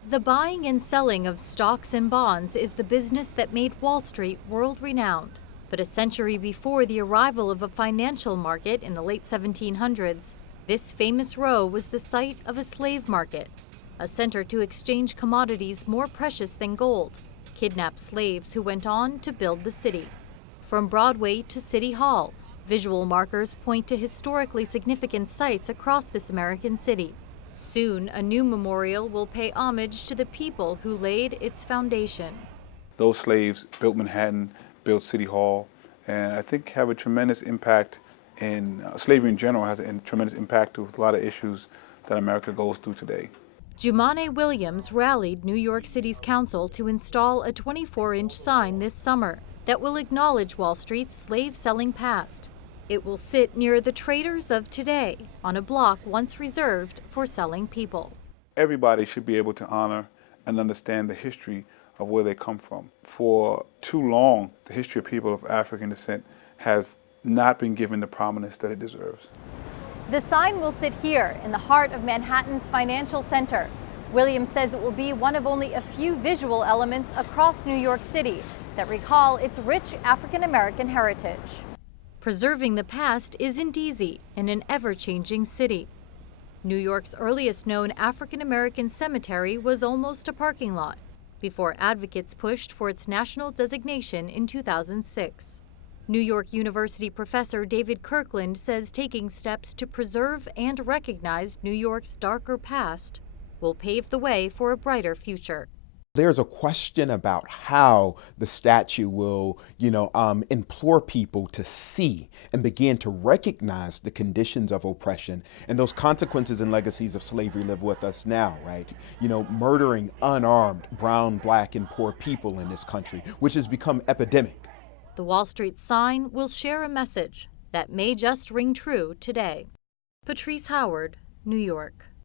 The buying and selling of stocks and bonds is the business that made Wall Street world-renowned. But a century before the arrival of a financial market in the late 1700s, this famous row was the site of a slave market, a center to exchange commodities more precious than gold, kidnap slaves who went on to build the city. From Broadway to City Hall, visual markers point to historically significant sites across this American city. Soon, a new memorial will pay homage to the people who laid its foundation. Those slaves built Manhattan, built City Hall, and I think have a tremendous impact in slavery in general has a tremendous impact with a lot of issues that America goes through today. Jumaane Williams rallied New York City's council to install a 24-inch sign this summer that will acknowledge Wall Street's slave-selling past. It will sit near the traders of today, on a block once reserved for selling people. Everybody should be able to honor and understand the history of where they come from. For too long, the history of people of African descent has not been given the prominence that it deserves. The sign will sit here in the heart of Manhattan's financial center. Williams says it will be one of only a few visual elements across New York City that recall its rich African-American heritage. Preserving the past isn't easy in an ever-changing city. New York's earliest known African-American cemetery was almost a parking lot before advocates pushed for its national designation in 2006. New York University professor David Kirkland says taking steps to preserve and recognize New York's darker past will pave the way for a brighter future. There's a question about how the statue will, implore people to see and begin to recognize the conditions of oppression and those consequences and legacies of slavery live with us now, right? Murdering unarmed brown, black, and poor people in this country, which has become epidemic. The Wall Street sign will share a message that may just ring true today. Patrice Howard, New York.